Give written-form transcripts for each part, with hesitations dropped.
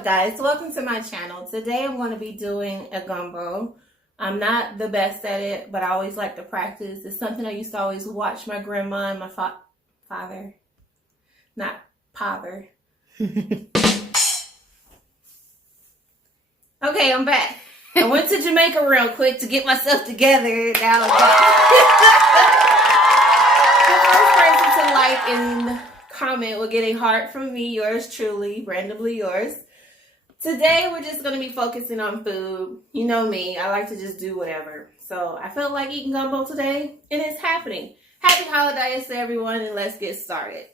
up, guys? Welcome to my channel. Today I'm going to be doing a gumbo. I'm not the best at it, but I always like to practice. It's something I used to always watch my grandma and my father. Not father. Okay, I'm back. I went to Jamaica real quick to get myself together. Now the first person to like and comment will get a heart from me, yours truly, randomly yours. Today we're just going to be focusing on food. You know me, I like to just do whatever. So I felt like eating gumbo today, and it's happening. Happy holidays to everyone, and let's get started.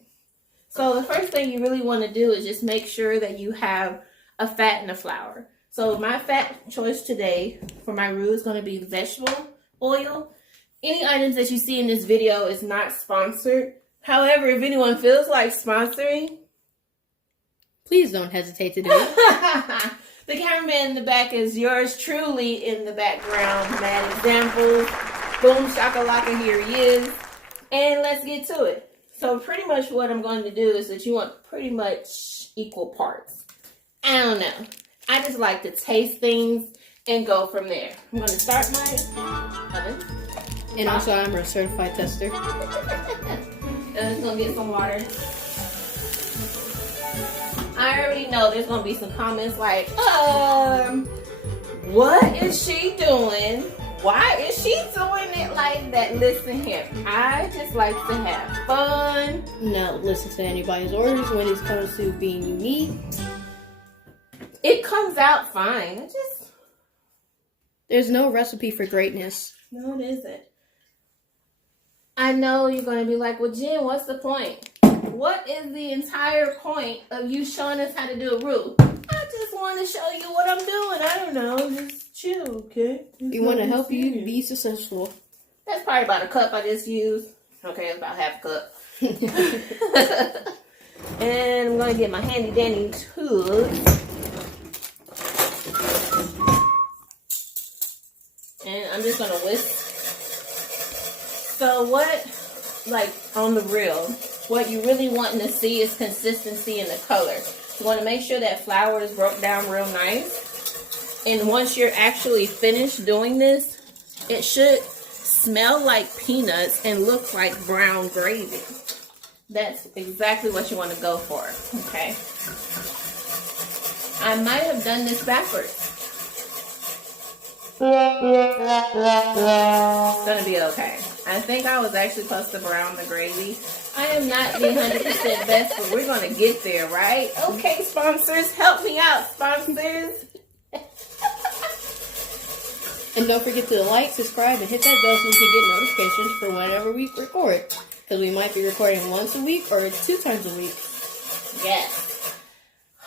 So the first thing you really want to do is just make sure that you have a fat and a flour. So my fat choice today for my roux is going to be vegetable oil. Any items that you see in this video is not sponsored. However, if anyone feels like sponsoring, please don't hesitate to do it. The cameraman in the back is yours truly in the background. Mad examples. Boom shakalaka, here he is. And let's get to it. So pretty much what I'm going to do is that you want pretty much equal parts. I don't know. I just like to taste things and go from there. I'm going to start my oven. And also I'm a certified tester. And I'm just going to get some water. I already know there's going to be some comments like, what is she doing? Why is she doing it like that? Listen here, I just like to have fun. No, listen to anybody's orders when it comes to being unique. It comes out fine. There's no recipe for greatness. No, it isn't. I know you're going to be like, well, Jen, what's the point? What is the entire point of you showing us how to do a roux? I just want to show you what I'm doing. I don't know. Just chill, okay? We want to help you be successful. That's probably about a cup I just used. Okay, it's about half a cup. And I'm going to get my handy dandy tools. And I'm just going to whisk. So what, like on the reel, what you really wanting to see is consistency in the color. You want to make sure that flour is broke down real nice. And once you're actually finished doing this, it should smell like peanuts and look like brown gravy. That's exactly what you want to go for, okay? I might have done this backwards. It's going to be okay. I think I was actually supposed to brown the gravy. I am not the 100% best, but we're going to get there, right? Okay, sponsors, help me out, sponsors. And don't forget to like, subscribe, and hit that bell so you can get notifications for whenever we record. Because we might be recording once a week or 2 times a week. Yes.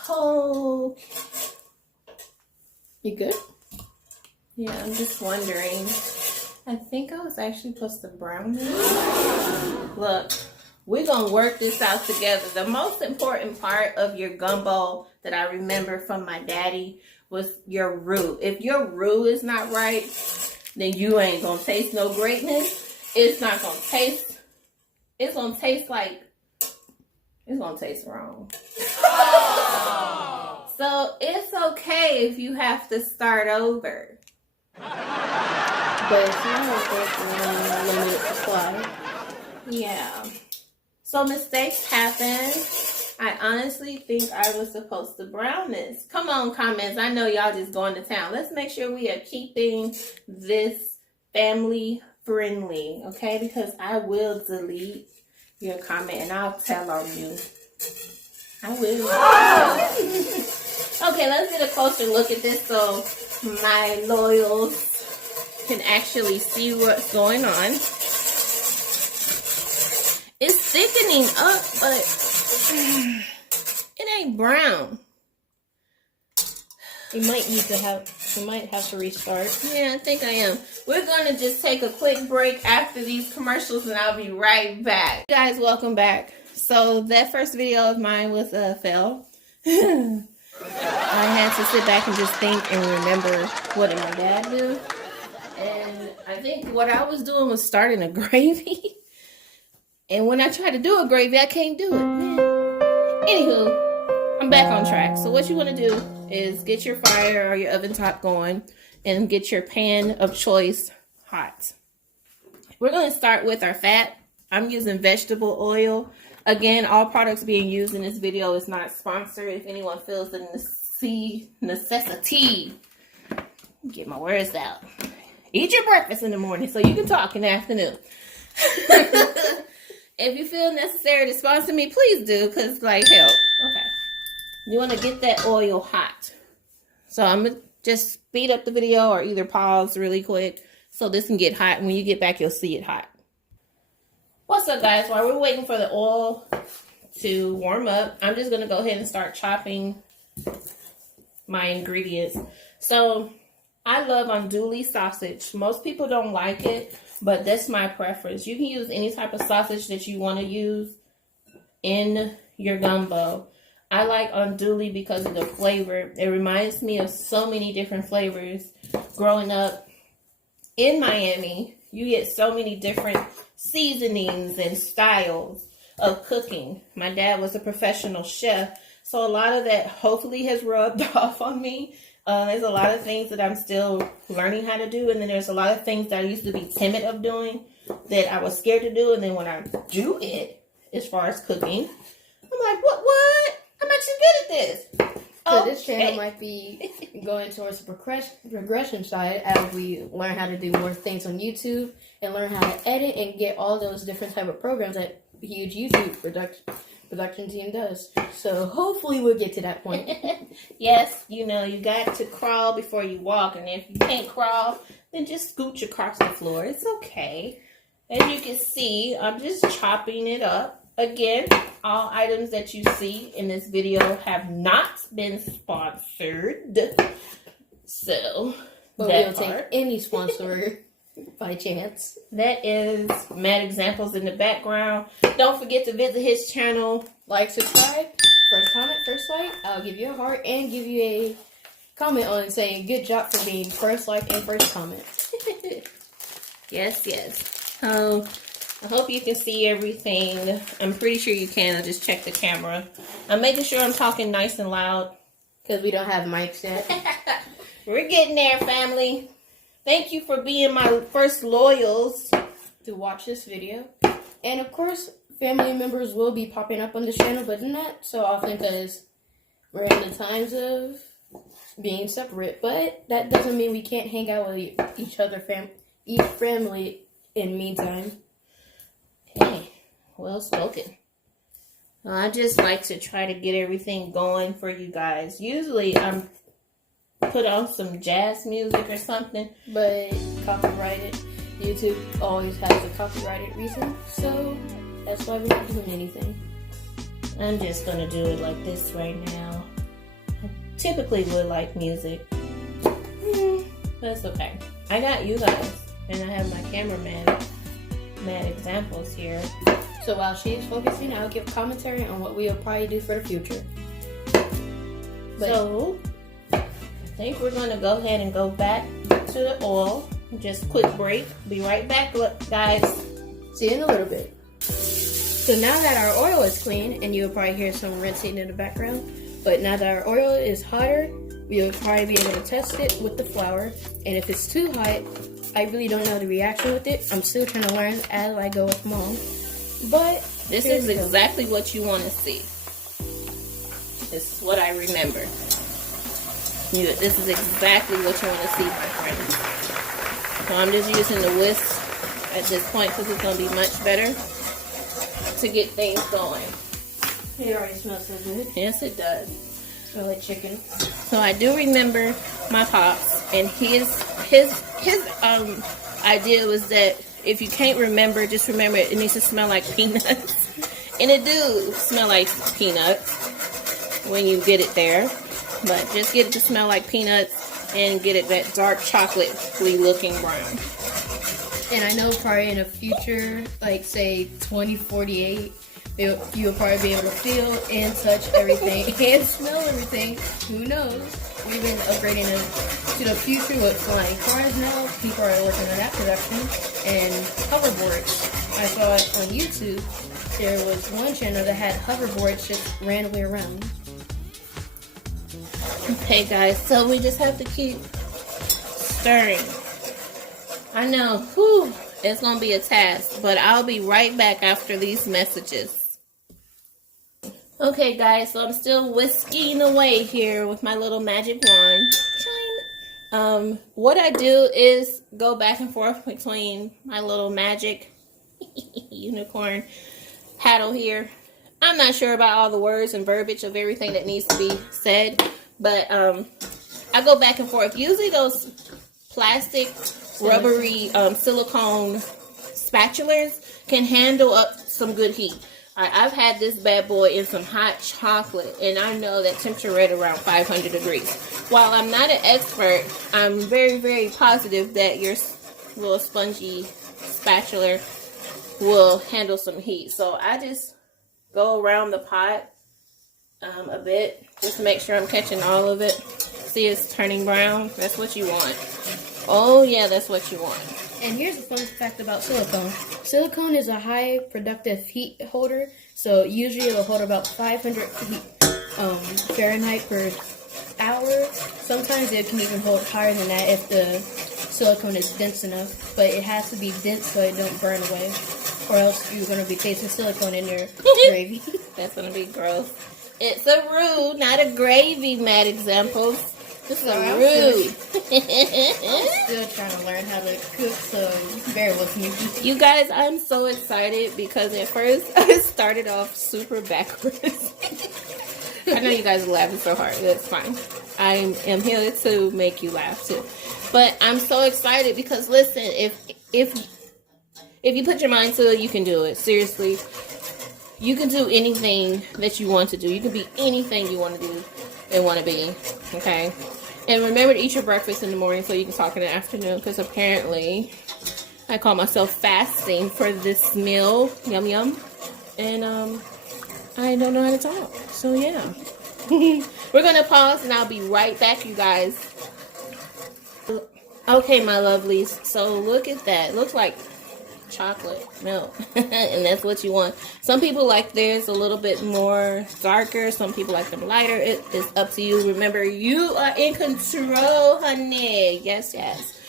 Okay. You good? Yeah, I'm just wondering. I think I was actually supposed to brown this. Look, we're going to work this out together. The most important part of your gumbo that I remember from my daddy was your roux. If your roux is not right, then you ain't going to taste no greatness. It's not going to taste. It's going to taste like, it's going to taste wrong. Oh. So it's okay if you have to start over. But it's not limited supply. Yeah. So mistakes happen. I honestly think I was supposed to brown this. Come on, comments. I know y'all just going to town. Let's make sure we are keeping this family friendly, okay? Because I will delete your comment and I'll tell on you. I will. Okay, let's get a closer look at this so my loyals can actually see what's going on. It's thickening up, but it ain't brown. You might have to restart. Yeah, I think I am. We're gonna just take a quick break after these commercials and I'll be right back. You guys, welcome back. So that first video of mine was fail. I had to sit back and just think and remember what did my dad do. And I think what I was doing was starting a gravy. And when I try to do a gravy, I can't do it, man. Anywho, I'm back on track. So what you want to do is get your fire or your oven top going and get your pan of choice hot. We're going to start with our fat. I'm using vegetable oil. Again, all products being used in this video is not sponsored. If anyone feels the necessity, get my words out. Eat your breakfast in the morning so you can talk in the afternoon. If you feel necessary to sponsor me, please do, because, like, help. Okay. You want to get that oil hot. So I'm going to just speed up the video or either pause really quick so this can get hot. And when you get back, you'll see it hot. What's up, guys? While we're waiting for the oil to warm up, I'm just going to go ahead and start chopping my ingredients. So I love andouille sausage. Most people don't like it, but that's my preference. You can use any type of sausage that you want to use in your gumbo. I like andouille because of the flavor. It reminds me of so many different flavors. Growing up in Miami, you get so many different seasonings and styles of cooking. My dad was a professional chef, so a lot of that hopefully has rubbed off on me. There's a lot of things that I'm still learning how to do, and then there's a lot of things that I used to be timid of doing that I was scared to do, and then when I do it, as far as cooking, I'm like, what? I'm actually good at this. So this channel might be going towards the progression side as we learn how to do more things on YouTube and learn how to edit and get all those different type of programs that a huge YouTube production team does. So hopefully we'll get to that point. Yes, you know, you got to crawl before you walk, and if you can't crawl, then just scooch across the floor. It's okay. As you can see, I'm just chopping it up. Again, all items that you see in this video have not been sponsored. So, but we'll take any sponsor by chance. That is Mad Examples in the background. Don't forget to visit his channel. Like, subscribe. First comment, first like. I'll give you a heart and give you a comment on saying good job for being first like and first comment. Yes. I hope you can see everything. I'm pretty sure you can. I'll just check the camera. I'm making sure I'm talking nice and loud. Because we don't have mics yet. We're getting there, family. Thank you for being my first loyals to watch this video. And of course, family members will be popping up on this channel, but not so often because we're in the times of being separate. But that doesn't mean we can't hang out with each other, each family in the meantime. Okay, well spoken. Well, I just like to try to get everything going for you guys. Usually I'm put on some jazz music or something, but copyrighted. YouTube always has a copyrighted reason, so that's why we're not doing anything. I'm just gonna do it like this right now. I typically would like music. That's okay. I got you guys, and I have my cameraman, Mad Examples here. So while she's focusing, I'll give commentary on what we'll probably do for the future. So, I think we're going to go ahead and go back to the oil. Just quick break. Be right back, guys. See you in a little bit. So now that our oil is clean, and you'll probably hear some rinsing in the background, but now that our oil is hotter, we'll probably be able to test it with the flour. And if it's too hot, I really don't know the reaction with it. I'm still trying to learn as I go with Mom. But this is exactly what you want to see. This is what I remember. This is exactly what you want to see, my friends. So I'm just using the whisk at this point because it's going to be much better to get things going. It already smells so good. Yes, it does. Smell like chicken. So I do remember my pops, and his idea was that if you can't remember, just remember it needs to smell like peanuts. And it do smell like peanuts when you get it there. But just get it to smell like peanuts and get it that dark chocolate-y looking brown. And I know probably in the future, like say 2048, you'll probably be able to feel and touch everything and smell everything. Who knows? We've been upgrading to the future with flying cars now. People are working on that production. And hoverboards. I saw it on YouTube. There was one channel that had hoverboards just randomly around. Okay, guys, so we just have to keep stirring. I know, whew, it's gonna be a task, but I'll be right back after these messages. Okay, guys, so I'm still whisking away here with my little magic wand. Chime. What I do is go back and forth between my little magic unicorn paddle here. I'm not sure about all the words and verbiage of everything that needs to be said, but I go back and forth. Usually those plastic, rubbery, silicone spatulas can handle up some good heat. I've had this bad boy in some hot chocolate, and I know that temperature right around 500 degrees. While I'm not an expert, I'm very, very positive that your little spongy spatula will handle some heat. So I just go around the pot a bit just to make sure I'm catching all of it. See, it's turning brown. That's what you want. Oh yeah, that's what you want. And here's a fun fact about silicone. Silicone is a high productive heat holder, so usually it'll hold about 500 Fahrenheit per hour. Sometimes it can even hold higher than that if the silicone is dense enough, but it has to be dense so it don't burn away, or else you're going to be tasting silicone in your gravy. That's going to be gross. It's a roux, not a gravy, Mad Examples. This is a roux. I'm still trying to learn how to cook, so bear with me. You guys, I'm so excited because at first I started off super backwards. I know you guys are laughing so hard. That's fine. I am here to make you laugh too. But I'm so excited because listen, if you put your mind to it, you can do it. Seriously. You can do anything that you want to do. You can be anything you want to do and want to be. Okay? And remember to eat your breakfast in the morning so you can talk in the afternoon, because apparently I call myself fasting for this meal. Yum yum. And I don't know how to talk. So yeah. We're going to pause and I'll be right back, you guys. Okay, my lovelies. So look at that. It looks like chocolate milk. And that's what you want. Some people like theirs a little bit more darker. Some people like them lighter. It is up to you. Remember, you are in control, honey. Yes, yes.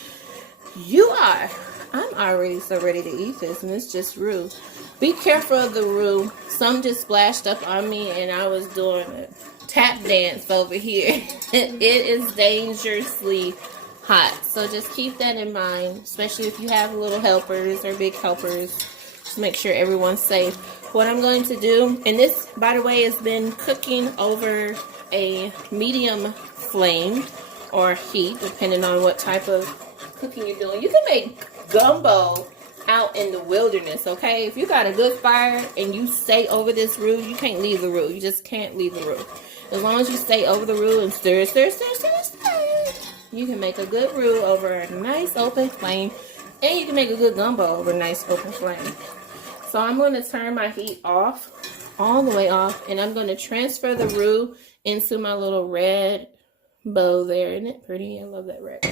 You are. I'm already so ready to eat this, and it's just roux. Be careful of the roux. Some just splashed up on me, and I was doing a tap dance over here. It is dangerously hot, so just keep that in mind, especially if you have little helpers or big helpers. Just make sure everyone's safe. What I'm going to do, and this, by the way, has been cooking over a medium flame or heat, depending on what type of cooking you're doing. You can make gumbo out in the wilderness, okay? If you got a good fire and you stay over this roux, you can't leave the roux. You just can't leave the roux. As long as you stay over the roux and stir, stir, stir, stir, stir, you can make a good roux over a nice open flame, and you can make a good gumbo over a nice open flame. So I'm going to turn my heat off, all the way off, and I'm going to transfer the roux into my little red bow there. Isn't it pretty? I love that red.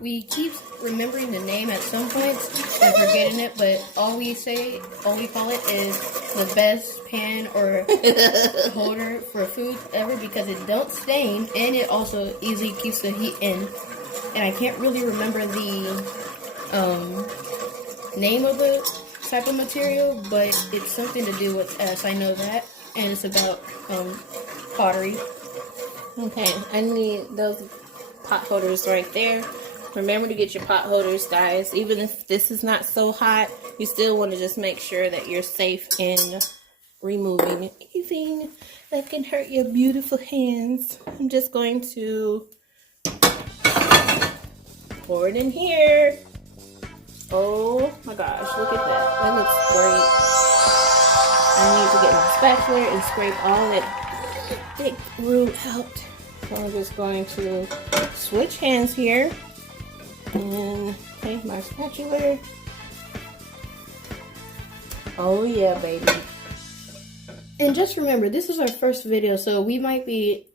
We keep remembering the name at some points and forgetting it, but all we call it is the best pan or holder for food ever, because it don't stain and it also easily keeps the heat in. And I can't really remember the name of the type of material, but it's something to do with S. I know that, and it's about pottery. Okay, I need those pot holders right there. Remember to get your pot holders, guys. Even if this is not so hot, you still want to just make sure that you're safe in removing anything that can hurt your beautiful hands. I'm just going to pour it in here. Oh my gosh, look at that. That looks great. I need to get my spatula and scrape all that thick roux out. So I'm just going to switch hands here and take my spatula. Oh yeah, baby. And just remember, this is our first video, so we might be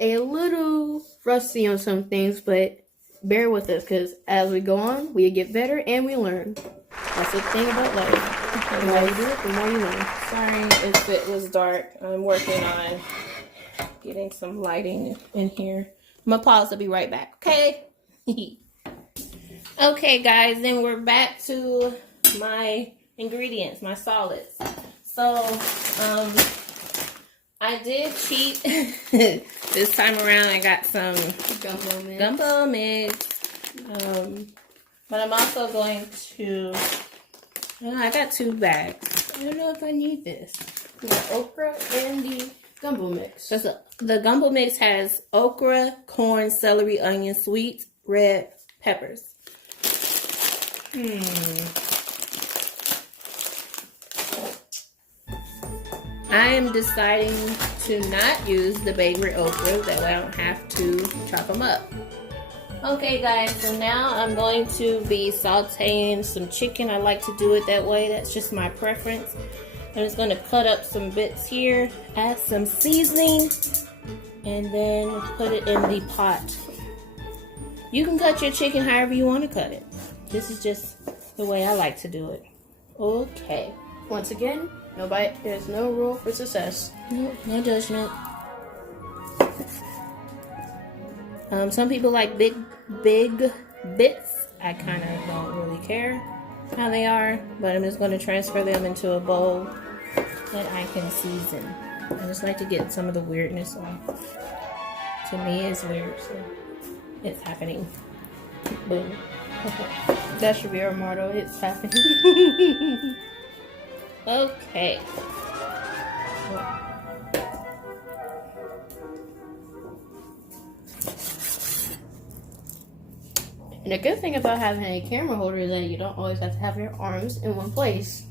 a little rusty on some things, but bear with us, because as we go on, we get better and we learn. That's the thing about life. The more you do it, the more you learn. Sorry if it was dark. I'm working on Getting some lighting in here. I'm gonna pause. I'll be right back. Okay. Okay, guys. Then we're back to my ingredients, my solids. So, I did cheat this time around. I got some gumbo mix. But I'm also going to. I got 2 bags. I don't know if I need this. We got okra and the gumbo mix. The gumbo mix has okra, corn, celery, onion, sweet, red peppers. I am deciding to not use the baked okra. That way I don't have to chop them up. Okay, guys, so now I'm going to be sauteing some chicken. I like to do it that way. That's just my preference. I'm just going to cut up some bits here, add some seasoning, and then put it in the pot. You can cut your chicken however you want to cut it. This is just the way I like to do it. Okay. Once again, there's no rule for success. No judgment. Some people like big bits. I kind of don't really care how they are, but I'm just going to transfer them into a bowl that I can season. I just like to get some of the weirdness off. To me, it's weird, so it's happening. Boom. Okay. That should be our motto. It's happening. Okay. And the good thing about having a camera holder is that you don't always have to have your arms in one place.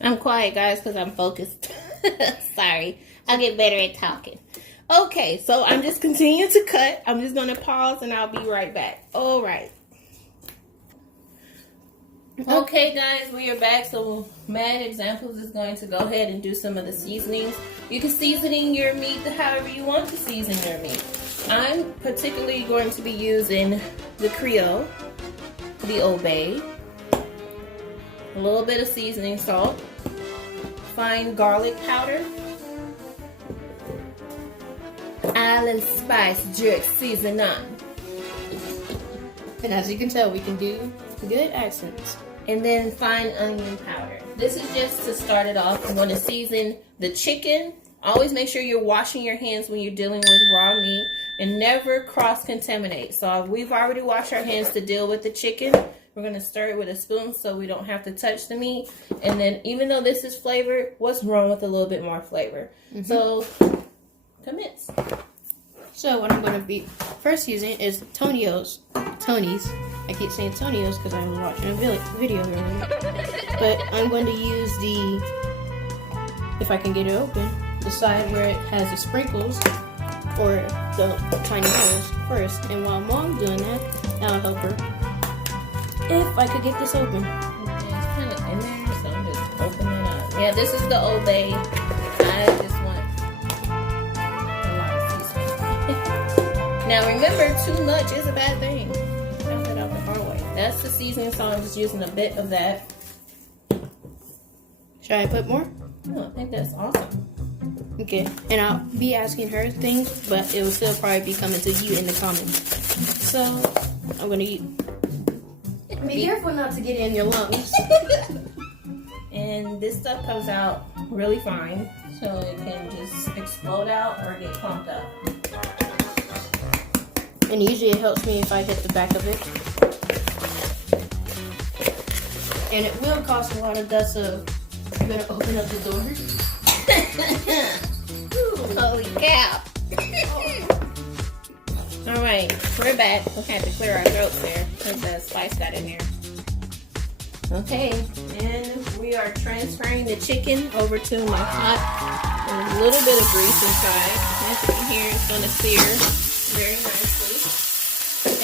I'm quiet, guys, because I'm focused. Sorry. I'll get better at talking. Okay, so I'm just continuing to cut. I'm just going to pause and I'll be right back. All right. Okay, guys, we are back. So Mad Examples is going to go ahead and do some of the seasonings. You can season your meat however you want to season your meat. I'm particularly going to be using the Creole, the Old Bay, a little bit of seasoning salt, fine garlic powder, island spice jerk seasoning. And as you can tell, we can do good accents. And then fine onion powder. This is just to start it off. I'm going to season the chicken. Always make sure you're washing your hands when you're dealing with raw meat and never cross-contaminate. So we've already washed our hands to deal with the chicken. We're going to stir it with a spoon so we don't have to touch the meat. And then even though this is flavored, what's wrong with a little bit more flavor? So commence. So what I'm going to be first using is Tony's. I keep saying Tony's because I was watching a video earlier. But I'm going to use if I can get it open, the side where it has the sprinkles or the tiny holes first. And while Mom's doing that, I'll help her. If I could get this open. Okay, it's kind of in there, so I'm just opening it up. Yeah, this is the Old Bay. I just want a lot of seasoning. Now remember, too much is a bad thing. Found that out the hard way. That's the seasoning, so I'm just using a bit of that. Should I put more? Oh, I think that's awesome. Okay, and I'll be asking her things, but it will still probably be coming to you in the comments. So, I'm going to be careful not to get in your lungs. And this stuff comes out really fine, so it can just explode out or get clumped up. And usually it helps me if I hit the back of it. And it will cost a lot of dust, so I'm going to open up the door. Holy cow. Alright, we're back. We'll have to clear our throats there because the spice got in there. Okay, and we are transferring the chicken over to my pot. There's a little bit of grease inside. As you can hear, it's going to sear very nicely.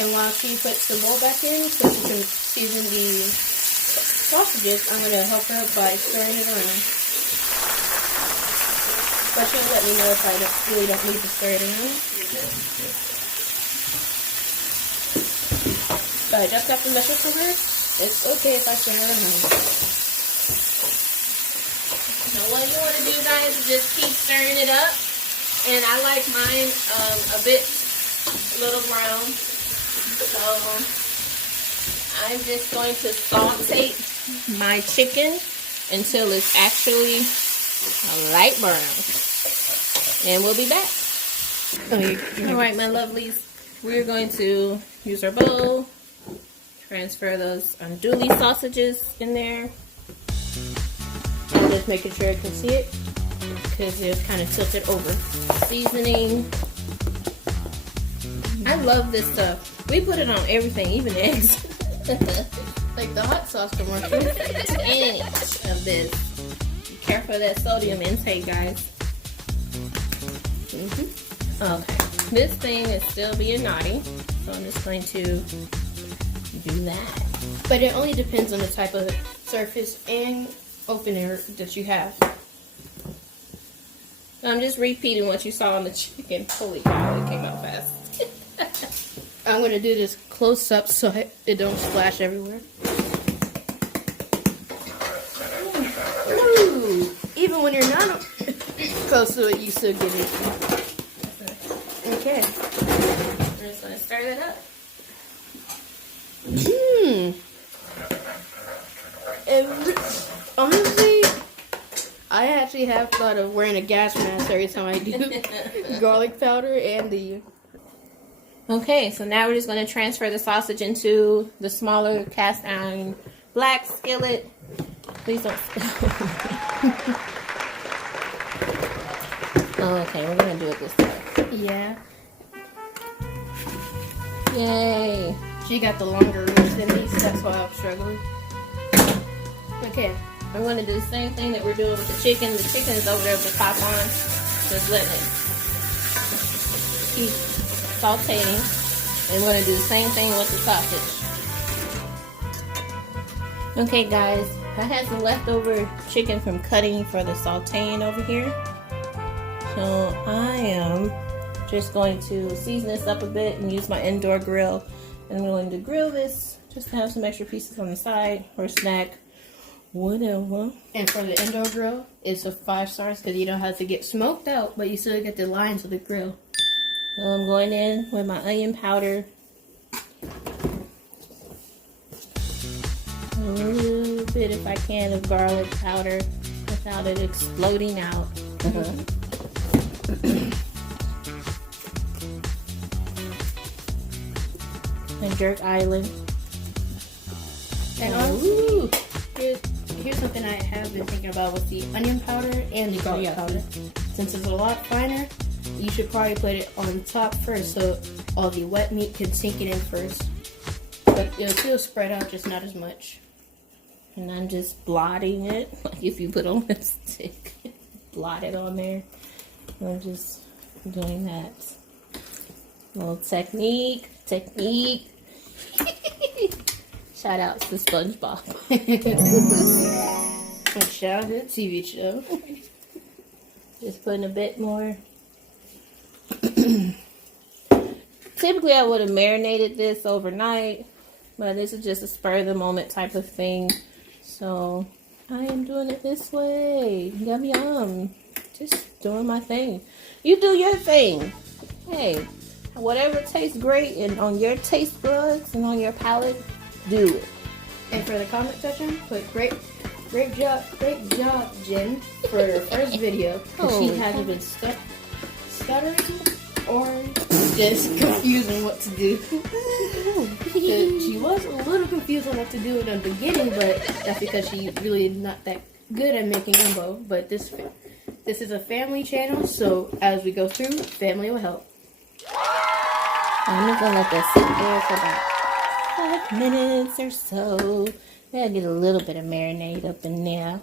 And while she puts the bowl back in, so she can season the sausages, I'm going to help her by stirring it around. But she'll let me know if I really don't need to stir it around. So I just got the message from her. It's okay if I stir it around. No what you want to do, guys, is just keep stirring it up. And I like mine a little brown. So I'm just going to saute my chicken until it's actually a light brown. And we'll be back. All right, my lovelies. We're going to use our bowl. Transfer those andouille sausages in there. I'm just making sure I can see it because it's kind of tilted over. Seasoning. I love this stuff. We put it on everything, even eggs. Like the hot sauce commercial. An inch of this. Be careful of that sodium intake, guys. Okay. This thing is still being naughty, so I'm just going to do that. But it only depends on the type of surface and opener that you have. I'm just repeating what you saw on the chicken. Holy cow, it came out fast. I'm going to do this close up so it don't splash everywhere. Ooh, even when you're not close to it, you still get it. Okay. I'm just going to stir that up. Honestly, I actually have thought of wearing a gas mask every time I do garlic powder and the... Okay, so now we're just going to transfer the sausage into the smaller cast iron black skillet. Please don't spill. Okay, we're going to do it this way. Yeah. Yay. She got the longer ribs than these, that's why I'm struggling. Okay. I'm going to do the same thing that we're doing with the chicken. The chicken is over there with the top on. Just letting it keep sauteing. And we're going to do the same thing with the sausage. Okay, guys. I had some leftover chicken from cutting for the sauteing over here. So I am just going to season this up a bit and use my indoor grill. And I'm going to grill this just to have some extra pieces on the side or snack. Whatever. And for the indoor grill, it's a 5 stars because you don't have to get smoked out, but you still get the lines of the grill. So I'm going in with my onion powder. A little bit, if I can, of garlic powder without it exploding out. And Jerk Island. And also, here's something I have been thinking about with the onion powder and the garlic powder. Since it's a lot finer, you should probably put it on top first so all the wet meat can sink it in first. But it'll still spread out, just not as much. And I'm just blotting it, like if you put on lipstick, blot it on there. I'm just doing that. Little technique. Shout out to SpongeBob. Shout out to the TV show. Just putting a bit more. Typically, I would have marinated this overnight, but this is just a spur of the moment type of thing. So I am doing it this way. Yum yum. Just doing my thing. You do your thing. Hey, whatever tastes great and on your taste buds and on your palate, do it. And for the comment section, put great job, Jen, for her first video. Because she hasn't been stuttering or just confused on what to do. She was a little confused on what to do in the beginning, but that's because she's really not that good at making gumbo. But this is a family channel, so as we go through, family will help. I'm just gonna let this sit there for about 5 minutes or so. Gotta get a little bit of marinade up in there.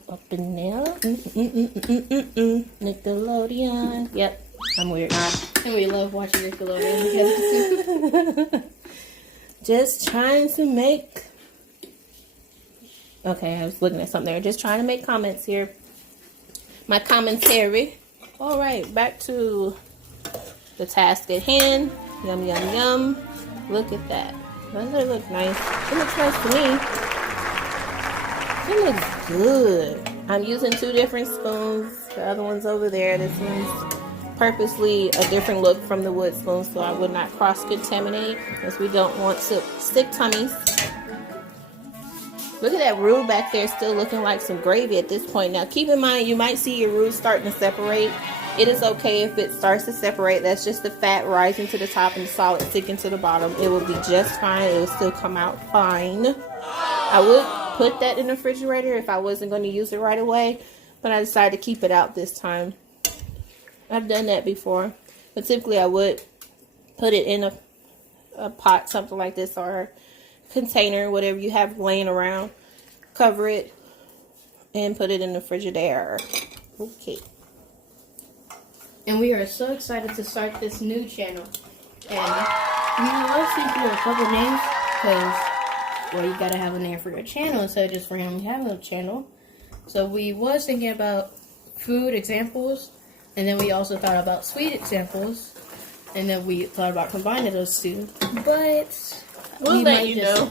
Nickelodeon. Yep, I'm weird. And we love watching Nickelodeon together. Just trying to make... Okay, I was looking at something there. Just trying to make comments here. My commentary. Alright, back to the task at hand. Yum, yum, yum. Look at that. Doesn't it look nice? It looks nice to me. It looks good. I'm using 2 different spoons. The other one's over there. This one's purposely a different look from the wood spoon so I would not cross-contaminate, because we don't want to sick tummies. Look at that roux back there, still looking like some gravy at this point. Now keep in mind, you might see your roux starting to separate. It is okay if it starts to separate. That's just the fat rising to the top and the solid sticking to the bottom. It will be just fine. It will still come out fine. I would put that in the refrigerator if I wasn't going to use it right away, but I decided to keep it out this time. I've done that before, but typically I would put it in a pot, something like this, or container, whatever you have laying around. Cover it and put it in the Frigidaire. Okay. And we are so excited to start this new channel. And I was thinking of a couple names, because, well, you gotta have a name for your channel instead of just randomly having a channel. So we was thinking about food examples, and then we also thought about sweet examples, and then we thought about combining those two. But we'll let you know.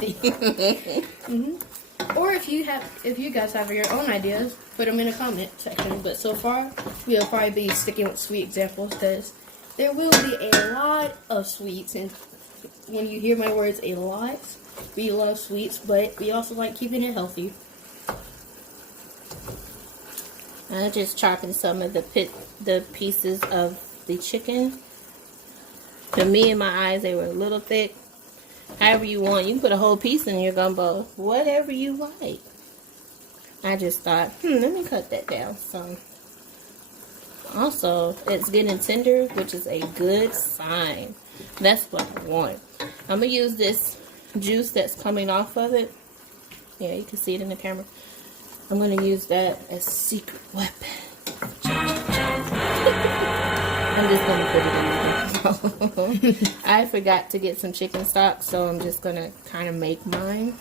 Or if you guys have your own ideas, put them in the comment section. But so far, we'll probably be sticking with sweet examples, because there will be a lot of sweets. And when you hear my words, a lot, we love sweets, but we also like keeping it healthy. I'm just chopping some of the pieces of the chicken. To me, in my eyes, they were a little thick. However you want. You can put a whole piece in your gumbo. Whatever you like. I just thought, let me cut that down some. Also, it's getting tender, which is a good sign. That's what I want. I'm going to use this juice that's coming off of it. Yeah, you can see it in the camera. I'm going to use that as a secret weapon. I'm just going to put it in the I forgot to get some chicken stock, so I'm just going to kind of make mine.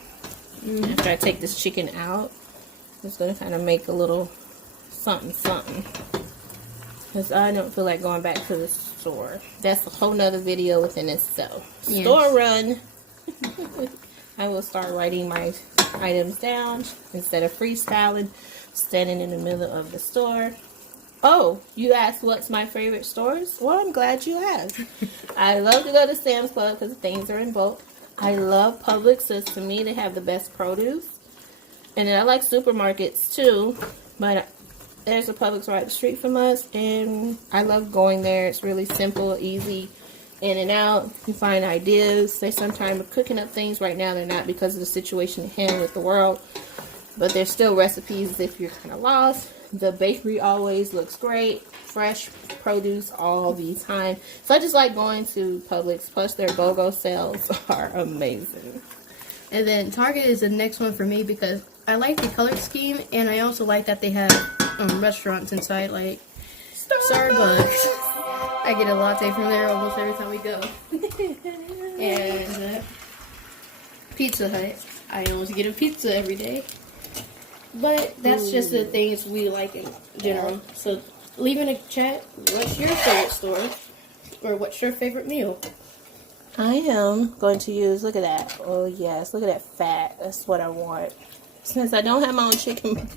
After I take this chicken out, I'm just going to kind of make a little something. Because I don't feel like going back to the store. That's a whole nother video within itself. Yes. Store run. I will start writing my items down instead of freestyling, standing in the middle of the store. Oh, you asked what's my favorite stores? Well, I'm glad you asked. I love to go to Sam's Club because things are in bulk. I love Publix, because to me they have the best produce. And then I like supermarkets too, but there's a Publix right up the street from us, and I love going there. It's really simple, easy, in and out. You find ideas. They sometimes are cooking up things. Right now they're not because of the situation at hand with the world, but there's still recipes if you're kind of lost. The bakery always looks great. Fresh produce all the time. So I just like going to Publix. Plus their BOGO sales are amazing. And then Target is the next one for me, because I like the color scheme, and I also like that they have restaurants inside, like Starbucks. I get a latte from there almost every time we go. And Pizza Hut. I almost get a pizza every day. But that's just the things we like in general. So leave in a chat, what's your favorite store? Or what's your favorite meal? I am going to use, look at that. Oh yes, look at that fat. That's what I want. Since I don't have my own chicken,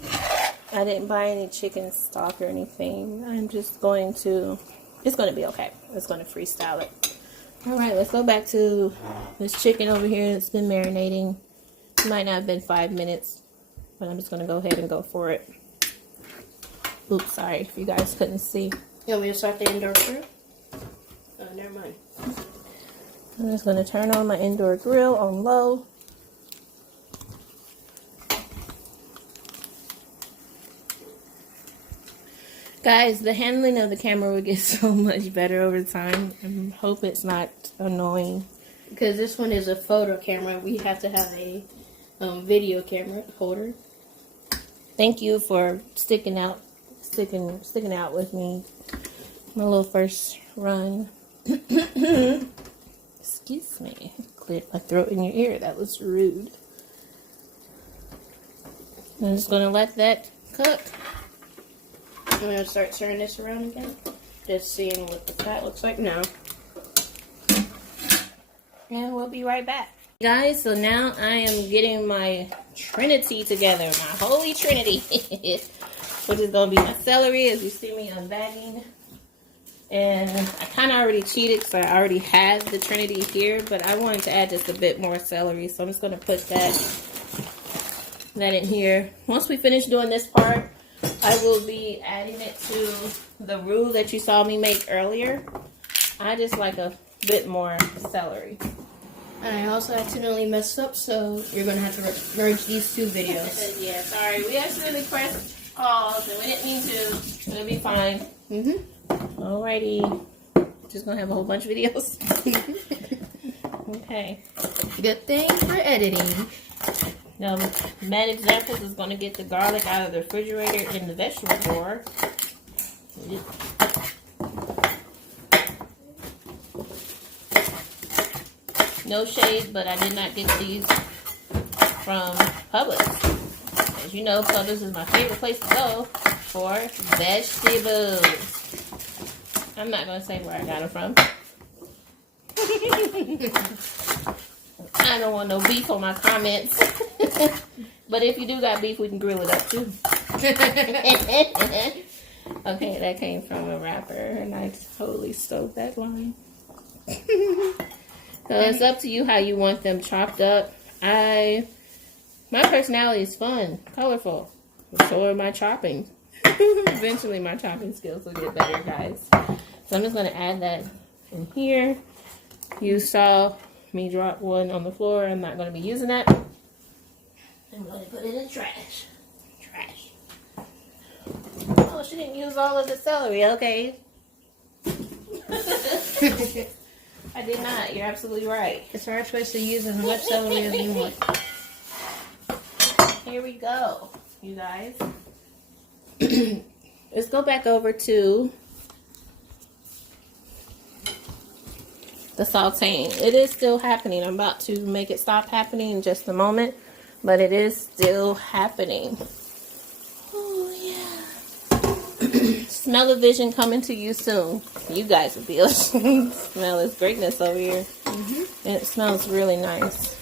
I didn't buy any chicken stock or anything. I'm just going to, it's going to be okay. It's going to freestyle it. Alright, let's go back to this chicken over here. It's been marinating. It might not have been 5 minutes. But I'm just going to go ahead and go for it. Oops, sorry if you guys couldn't see. You want me to start the indoor grill? Oh, never mind. I'm just going to turn on my indoor grill on low. Guys, the handling of the camera will get so much better over time. I hope it's not annoying. Because this one is a photo camera. We have to have a video camera holder. Thank you for sticking out with me. My little first run. Excuse me. Cleared my throat in your ear. That was rude. I'm just gonna let that cook. I'm gonna start turning this around again. Just seeing what the fat looks like now. And we'll be right back. Guys, so now I am getting my Trinity together. My Holy Trinity. which is going to be my celery, as you see me unbagging. And I kind of already cheated because I already had the Trinity here, but I wanted to add just a bit more celery. So I'm just going to put that in here. Once we finish doing this part, I will be adding it to the roux that you saw me make earlier. I just like a bit more celery. And I also accidentally messed up, so you're going to have to merge these two videos. Yeah, sorry. We accidentally pressed pause, and we didn't mean to. It'll be fine. Alrighty. Just going to have a whole bunch of videos. Okay. Good thing for editing. Now, Mad Examples is going to get the garlic out of the refrigerator in the vegetable drawer. No shade, but I did not get these from Publix. As you know, Publix is my favorite place to go for vegetables. I'm not going to say where I got them from. I don't want no beef on my comments. But if you do got beef, we can grill it up too. Okay, that came from a wrapper, and I totally stole that line. So it's up to you how you want them chopped up. My personality is fun, colorful. So are my chopping. Eventually my chopping skills will get better, guys. So I'm just going to add that in here. You saw me drop one on the floor. I'm not going to be using that. I'm going to put it in trash. Trash. Oh, she didn't use all of the celery. Okay. I did not. You're absolutely right. It's our choice to use as much celery as you want. Here we go, you guys. Let's go back over to the sauteing. It is still happening. I'm about to make it stop happening in just a moment, but it is still happening. Oh, yeah. Smell-o-vision coming to you soon. You guys will be able to smell its greatness over here. And it smells really nice.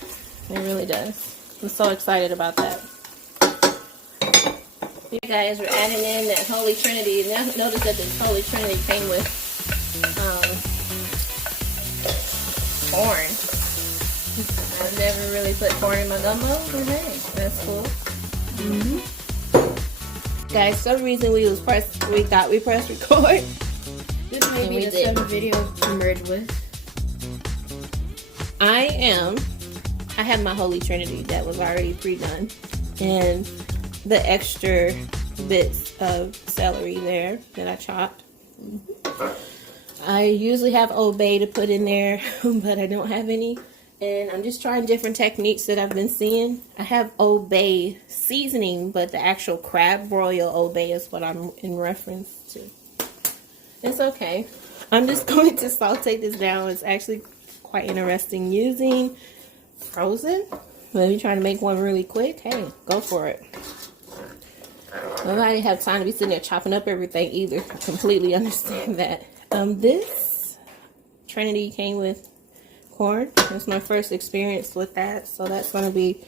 It really does. I'm so excited about that. You guys are adding in that Holy Trinity. Now, notice that this Holy Trinity came with corn. I've never really put corn in my gumbo, but hey, that's cool. Guys, for some reason we thought we pressed record. This may be the 7th video to merge with. I have my Holy Trinity that was already pre-done, and the extra bits of celery there that I chopped. I usually have Old Bay to put in there, but I don't have any. And I'm just trying different techniques that I've been seeing. I have Old Bay seasoning, but the actual crab broil Old Bay is what I'm in reference to. It's okay. I'm just going to saute this down. It's actually quite interesting using frozen. Maybe trying to make one really quick. Hey, go for it. Nobody have time to be sitting there chopping up everything either. Completely understand that. This Trinity came with corn. It's my first experience with that, so that's going to be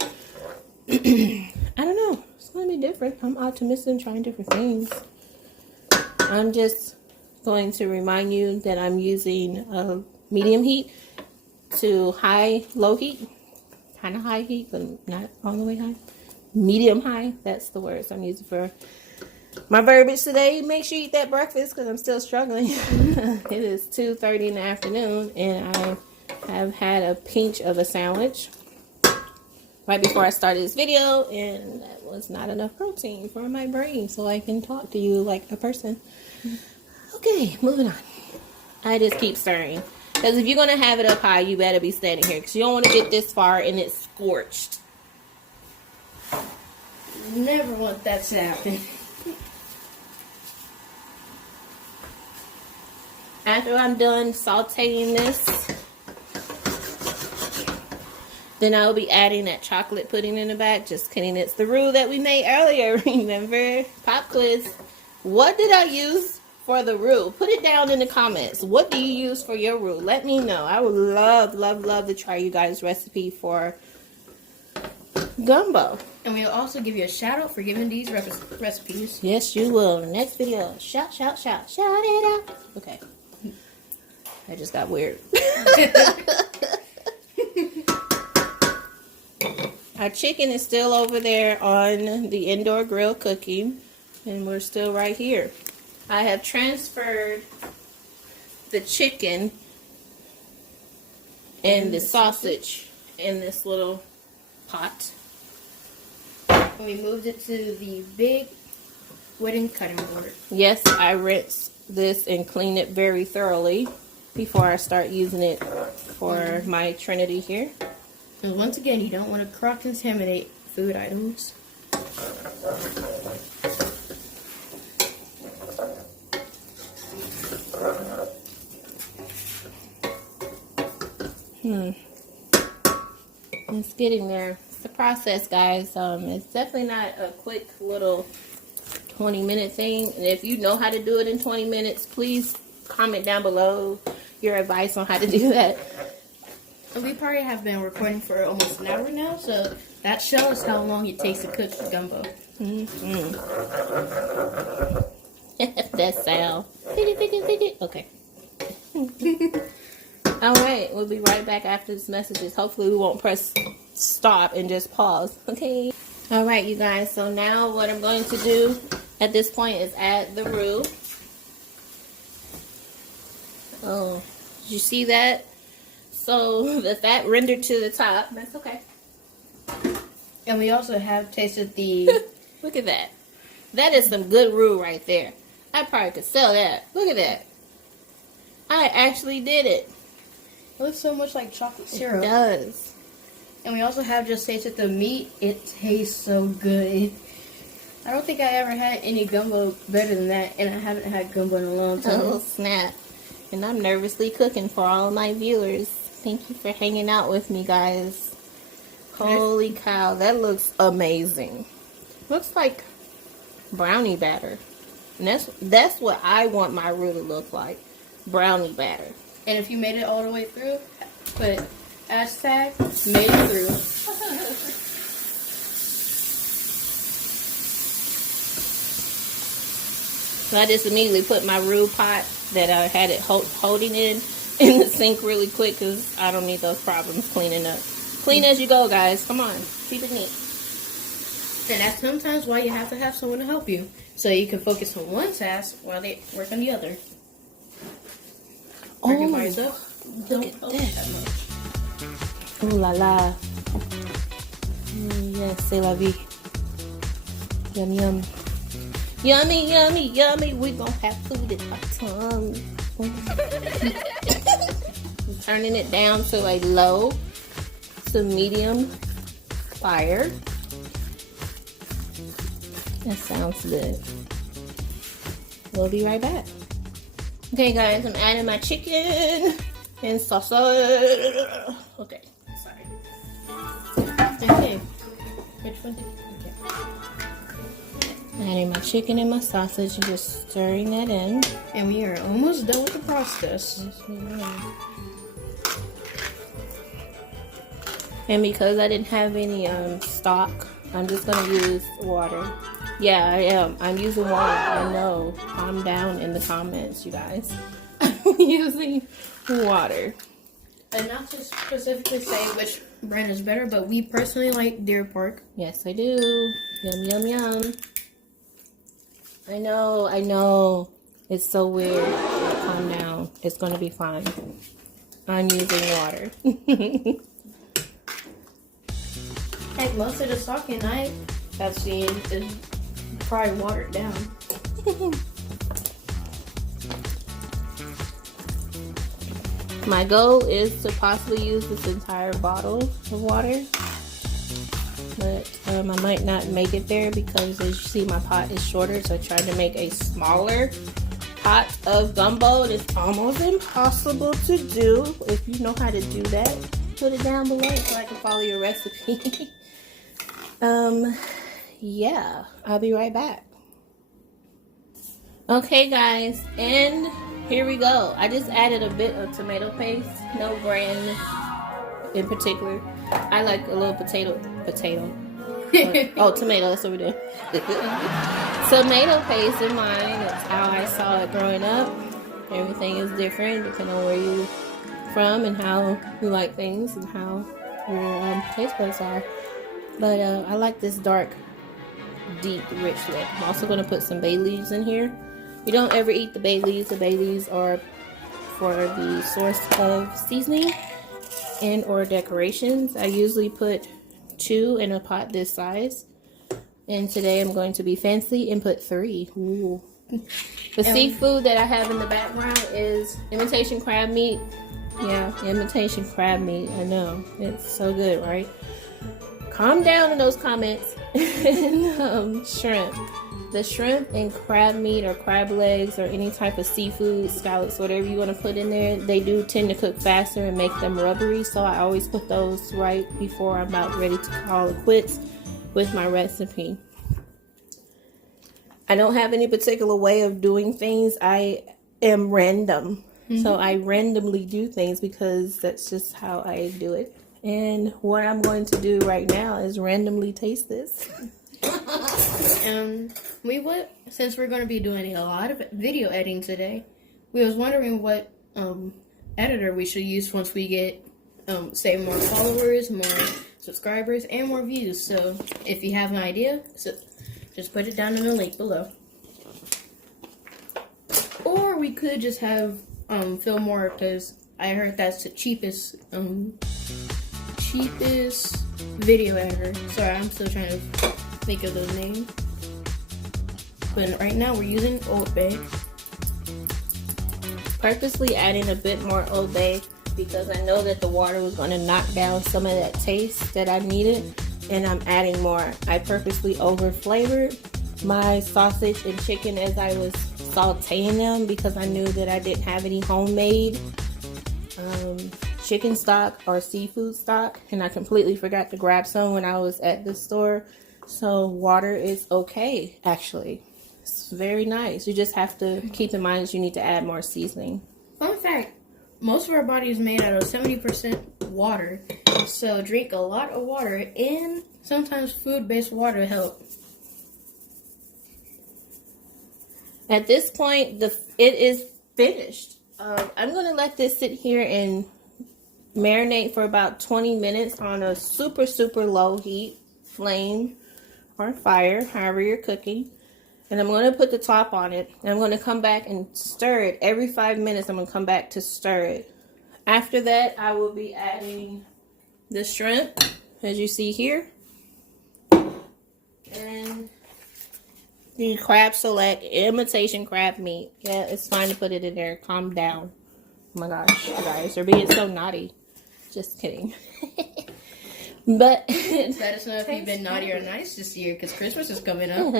I don't know, it's going to be different. I'm optimistic in trying different things. I'm just going to remind you that I'm using medium heat to low heat, kind of high heat, but not all the way high. Medium high, that's the words I'm using for my verbiage today. Make sure you eat that breakfast because I'm still struggling. It is 2:30 in the afternoon, and I have had a pinch of a sandwich right before I started this video, and that was not enough protein for my brain so I can talk to you like a person. Okay, moving on. I just keep stirring, because if you're going to have it up high, you better be standing here, because you don't want to get this far and it's scorched. Never want that to happen. After I'm done sauteing this, then I'll be adding that chocolate pudding in the back. Just kidding. It's the roux that we made earlier. Remember? Pop quiz. What did I use for the roux? Put it down in the comments. What do you use for your roux? Let me know. I would love, love, love to try you guys' recipe for gumbo. And we'll also give you a shout out for giving these recipes. Yes, you will. Next video. Shout, shout, shout. Shout it out. Okay. That just got weird. Our chicken is still over there on the indoor grill cooking. And we're still right here. I have transferred the chicken and the sausage in this little pot. And we moved it to the big wooden cutting board. Yes, I rinse this and clean it very thoroughly before I start using it for my Trinity here. And once again, you don't want to cross-contaminate food items. It's getting there. It's the process, guys. It's definitely not a quick little 20-minute thing. And if you know how to do it in 20 minutes, please comment down below your advice on how to do that. And we probably have been recording for almost an hour now, so that shows how long it takes to cook the gumbo. That sound. Okay. Alright, we'll be right back after this messages. Hopefully we won't press stop and just pause. Okay. Alright, you guys. So now what I'm going to do at this point is add the roux. Oh, did you see that? So the fat rendered to the top. That's okay. And we also have tasted the... Look at that. That is some good roux right there. I probably could sell that. Look at that. I actually did it. It looks so much like chocolate syrup. It does. And we also have just tasted the meat. It tastes so good. I don't think I ever had any gumbo better than that, and I haven't had gumbo in a long time. Oh, snap. And I'm nervously cooking for all my viewers. Thank you for hanging out with me, guys. Holy cow, that looks amazing. Looks like brownie batter. And that's what I want my roux to look like. Brownie batter. And if you made it all the way through, put hashtag made it through. So I just immediately put my roux pot that I had it holding in the sink really quick because I don't need those problems cleaning up. Clean as you go, guys. Come on. Keep it neat. And that's sometimes why you have to have someone to help you. So you can focus on one task while they work on the other. Working by yourself, look at that. Ooh la la. Yes, c'est la vie. Yum yum. Yummy, yummy, yummy. We gonna have food in our tongue. Turning it down to a low to medium fire. That sounds good. We'll be right back. Okay, guys, I'm adding my chicken and salsa. Okay, sorry. Okay. Which one did you Adding my chicken and my sausage and just stirring that in. And we are almost done with the process. Yes, we are. And because I didn't have any stock, I'm just gonna use water. Yeah, I am. I'm using water. I know. Calm down in the comments, you guys. I'm using water. And not to specifically say which brand is better, but we personally like Deer Park. Yes, I do. Yum, yum, yum. I know. It's so weird. Calm down. It's going to be fine. I'm using water. Heck, most of the sake I have seen is probably watered down. My goal is to possibly use this entire bottle of water. But I might not make it there because, as you see, my pot is shorter. So I tried to make a smaller pot of gumbo. It's almost impossible to do. If you know how to do that, put it down below so I can follow your recipe. Yeah, I'll be right back. Okay, guys, and here we go. I just added a bit of tomato paste. No brand in particular. I like a little potato. Oh, tomato, that's what we're doing. Tomato paste in mine. That's how I saw it growing up. Everything is different depending on where you're from and how you like things and how your taste buds are. But I like this dark, deep, rich look. I'm also going to put some bay leaves in here. You don't ever eat the bay leaves. The bay leaves are for the source of seasoning and or decorations. I usually put 2 in a pot this size. And today I'm going to be fancy and put 3. Ooh. The seafood that I have in the background is imitation crab meat. Yeah, imitation crab meat. I know. It's so good, right? Calm down in those comments. And shrimp. The shrimp and crab meat or crab legs or any type of seafood, scallops, whatever you want to put in there, they do tend to cook faster and make them rubbery. So I always put those right before I'm about ready to call it quits with my recipe. I don't have any particular way of doing things. I am random. So I randomly do things because that's just how I do it. And what I'm going to do right now is randomly taste this. Since we're going to be doing a lot of video editing today, we was wondering what editor we should use once we get say more followers, more subscribers, and more views. So if you have an idea, just put it down in the link below. Or we could just have Phil Moore, because I heard that's the cheapest video editor. Sorry, I'm still trying to think of the name. But right now we're using Old Bay. Purposely adding a bit more Old Bay because I know that the water was going to knock down some of that taste that I needed, and I'm adding more. I purposely over flavored my sausage and chicken as I was sauteing them because I knew that I didn't have any homemade chicken stock or seafood stock, and I completely forgot to grab some when I was at the store. So water is okay, actually. It's very nice. You just have to keep in mind that you need to add more seasoning. Fun fact, most of our body is made out of 70% water. So drink a lot of water, and sometimes food-based water help. At this point, it is finished. I'm going to let this sit here and marinate for about 20 minutes on a super, super low heat, flame, or fire, however you're cooking. And I'm going to put the top on it. And I'm going to come back and stir it. Every 5 minutes, I'm going to come back to stir it. After that, I will be adding the shrimp, as you see here. And the crab select, imitation crab meat. Yeah, it's fine to put it in there. Calm down. Oh my gosh, you guys are being so naughty. Just kidding. But let us know if you've been naughty or nice this year, because Christmas is coming up.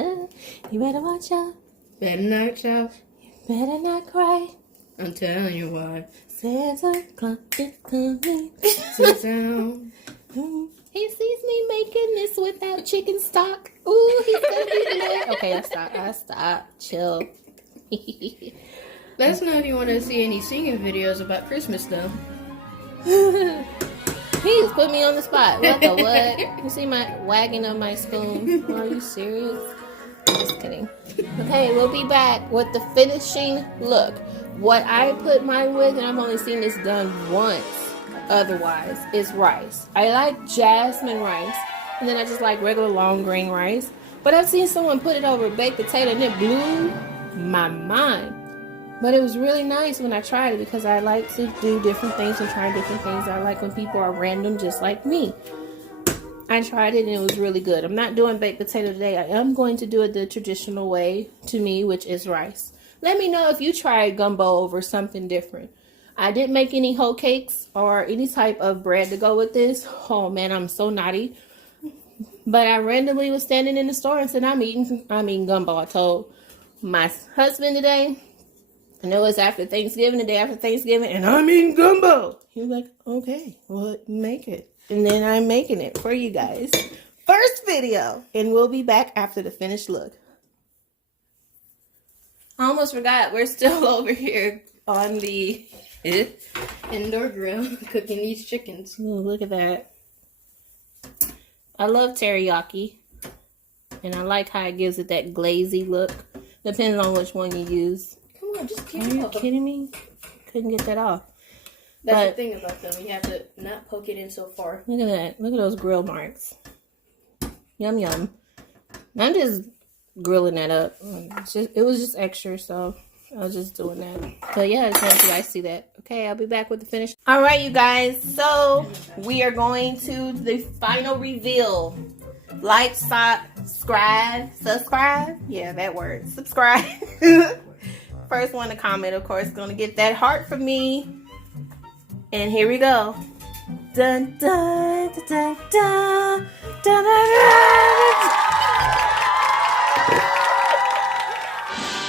You better watch out. Better not shout. You better not cry. I'm telling you why. Santa Claus is coming to town. He sees me making this without chicken stock. Ooh, he's gonna be mad. Okay, I stop. Chill. Let us know if you want to see any singing videos about Christmas, though. He just put me on the spot. What the what? You see my wagging of my spoon? Are you serious? Just kidding. Okay, we'll be back with the finishing look. What I put mine with, and I've only seen this done once, otherwise, is rice. I like jasmine rice, and then I just like regular long grain rice. But I've seen someone put it over baked potato, and it blew my mind. But it was really nice when I tried it because I like to do different things and try different things. I like when people are random just like me. I tried it and it was really good. I'm not doing baked potato today. I am going to do it the traditional way to me, which is rice. Let me know if you tried gumbo over something different. I didn't make any hoe cakes or any type of bread to go with this. Oh man, I'm so naughty. But I randomly was standing in the store and said, I'm eating gumbo. I told my husband today, I know it's after Thanksgiving, the day after Thanksgiving, and I'm eating gumbo. He was like, okay, well, make it. And then I'm making it for you guys. First video. And we'll be back after the finished look. I almost forgot. We're still over here on the indoor grill cooking these chickens. Ooh, look at that. I love teriyaki. And I like how it gives it that glazy look. Depending on which one you use. Come on, just Are you kidding me? Couldn't get that off. That's the thing about them. You have to not poke it in so far. Look at that. Look at those grill marks. Yum, yum. I'm just grilling that up. It was just extra, so I was just doing that. But yeah, I just want you guys to see that. Okay, I'll be back with the finish. All right, you guys. So we are going to the final reveal. Like, subscribe. Yeah, that word. Subscribe. First one to comment, of course, going to get that heart from me. And here we go. Dun, dun, dun, dun, dun, dun, dun, dun.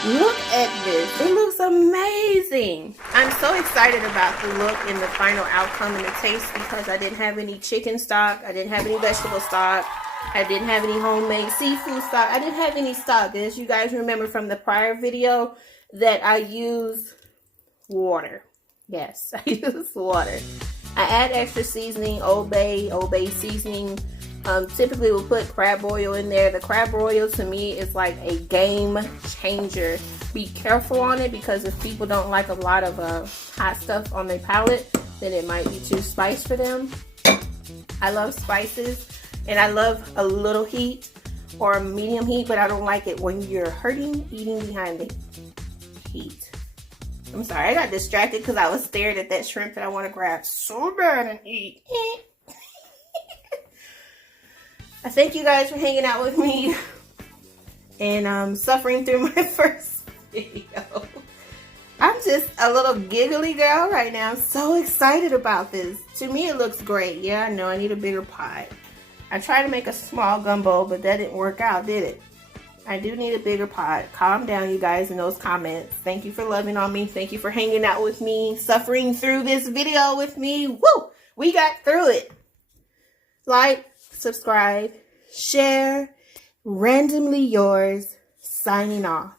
Look at this. It looks amazing. I'm so excited about the look and the final outcome and the taste because I didn't have any chicken stock. I didn't have any vegetable stock. I didn't have any homemade seafood stock. I didn't have any stock. As you guys remember from the prior video that I use water. Yes, I use water. I add extra seasoning, Old Bay seasoning. Typically we'll put crab oil in there. The crab oil to me is like a game changer. Be careful on it because if people don't like a lot of hot stuff on their palate, then it might be too spiced for them. I love spices and I love a little heat or a medium heat, but I don't like it when you're hurting eating behind the heat. I'm sorry, I got distracted because I was staring at that shrimp that I want to grab so bad and eat. I thank you guys for hanging out with me and suffering through my first video. I'm just a little giggly girl right now. I'm so excited about this. To me, it looks great. Yeah, I know I need a bigger pot. I tried to make a small gumbo, but that didn't work out, did it? I do need a bigger pot. Calm down, you guys, in those comments. Thank you for loving on me. Thank you for hanging out with me, suffering through this video with me. Woo! We got through it. Like, subscribe, share. Randomly yours, signing off.